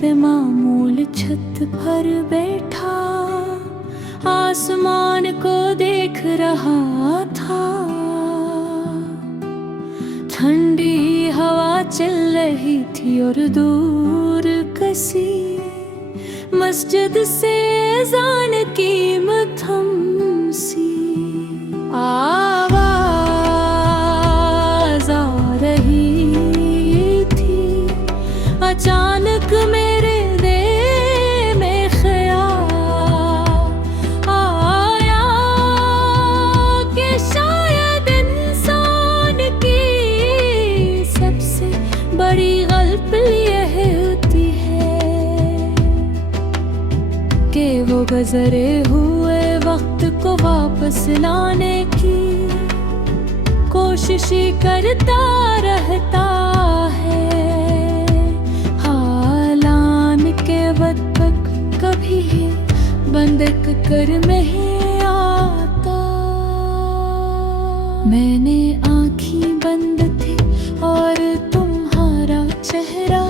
पे मामूल छत पर बैठा आसमान को देख रहा था। ठंडी हवा चल रही थी और दूर कसी मस्जिद से अज़ान की मध्यम सी आवाज़ आ रही थी। अचानक मेरे दिल में ख़याल आया कि शायद इंसान की सबसे बड़ी गलती यह होती है कि वो गुज़रे हुए वक्त को वापस लाने की कोशिश ही करता रहता है। हालान के वक्त कभी बंद कर नहीं आता। मैंने आँखें बंद थी और तुम्हारा चेहरा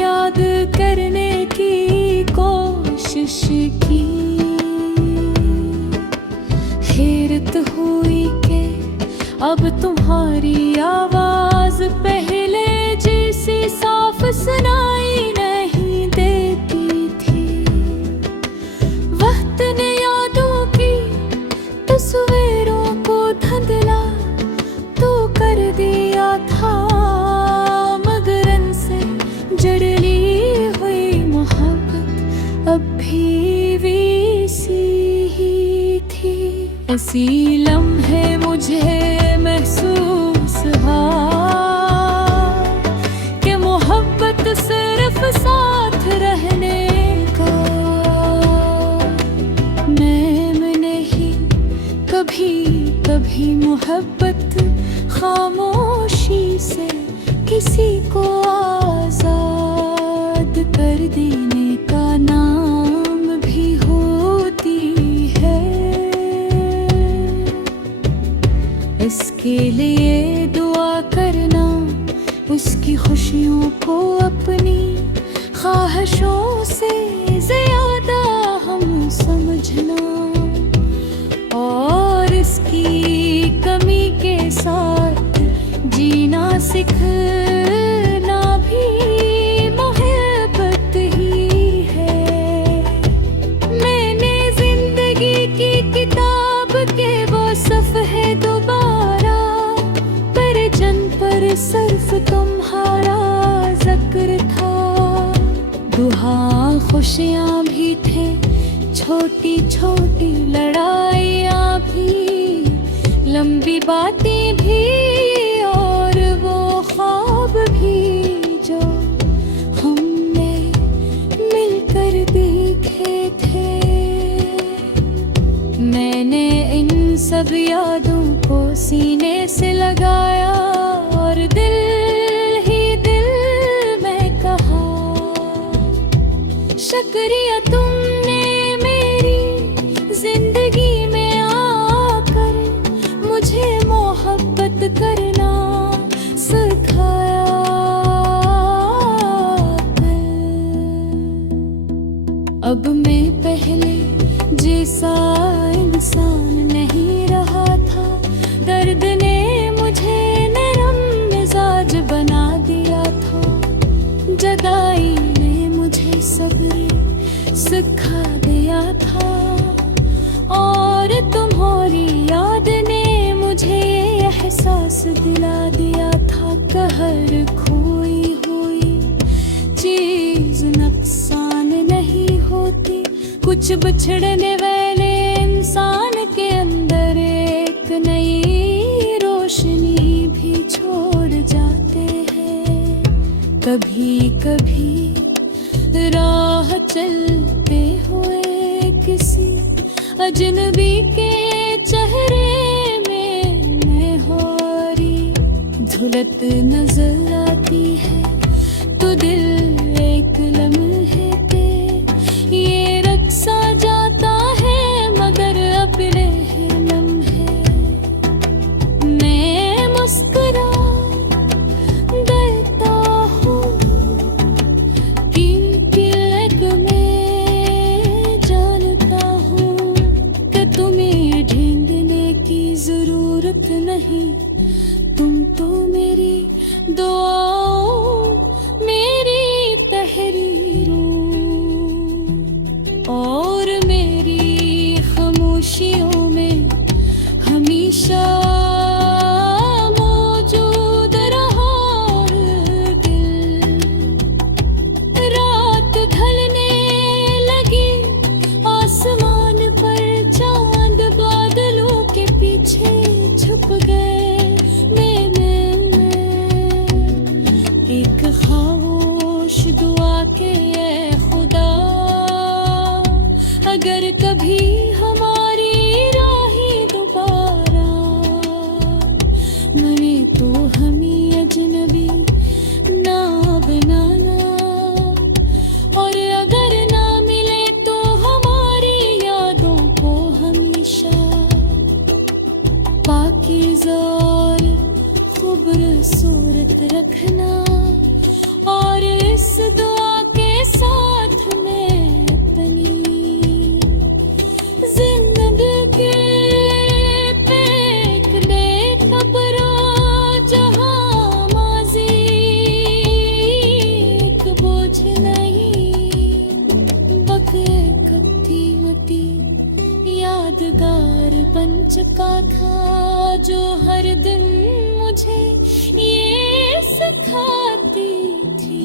याद करने की कोशिश की। हैरत हुई कि अब तुम्हारी आवाज़ पहले जैसी साफ सुनाई नहीं देती थी। वक्त ने यादों की तस्वीरों को धुंधला तो कर दिया था, मगर इनसे जड़ली हुई मोहब्बत अब भी वैसी ही थी। ऐसी लम्हे मुझे महसूस हुआ कि मोहब्बत सिर्फ साथ रहने का नाम नहीं। कभी कभी मोहब्बत खामोशी से किसी को आज़ाद कर देने का नाम भी होती है। इसके लिए दुआ करना, उसकी खुशियों को अपनी ख्वाहिशों से ज़्यादा हम समझना और इसकी कमी के साथ जीना सीखना भी मोहब्बत ही है। मैंने जिंदगी की किताब के वो सफ़हे दोबारा पर सिर्फ तुम्हारा ज़िक्र था। दुआ खुशियाँ भी थे, छोटी छोटी लड़ाइयाँ भी, लंबी बातें भी और वो ख्वाब भी जो हमने मिलकर देखे थे। मैंने इन सब यादों को सीने से लगाया और दिल ही दिल में कहा, शुक्रिया तुमने मेरी जिंदगी में आकर मुझे मोहब्बत करना सिखाया। अब मैं पहले जैसा इंसान नहीं रहा था। दर्द ने मुझे नरम मिजाज बना दिया था। जुदाई ने मुझे सब्र सिखा दिया था और तुम्हारी याद ने मुझे एहसास दिला दिया था। कहर खोई हुई चीज नुकसान नहीं होती, कुछ बिछड़ने वाले इंसान के अंदर एक नई रोशनी भी छोड़ जाते हैं। कभी कभी राह चलते हुए किसी अजनबी के चेहरे में नहौरी धुलत नजर आती है तो दिल एक लम्हे पे ये रक्सा जाता है, मगर अपने लम्हे मैं मुस्कुरा देता हूँ कि खुशियों में हमेशा मौजूद रहा। और दिल रात ढलने लगी, आसमान पर चांद बादलों के पीछे छुप गए। मैंने एक खामोश दुआ के ये खुदा, अगर कभी हमारी राहें दोबारा मरे तो हमें अजनबी ना बनाना, और अगर ना मिले तो हमारी यादों को हमेशा पाकीज़ा और खूबसूरत रखना। और इस दुआ के साथ मैं अपनी जिंदगी के फेंकने खबरों जहां माज़ी एक बोझ नहीं, बके कब थी मटी यादगार बन चुका था, जो हर दिन मुझे ये सिखाती थी।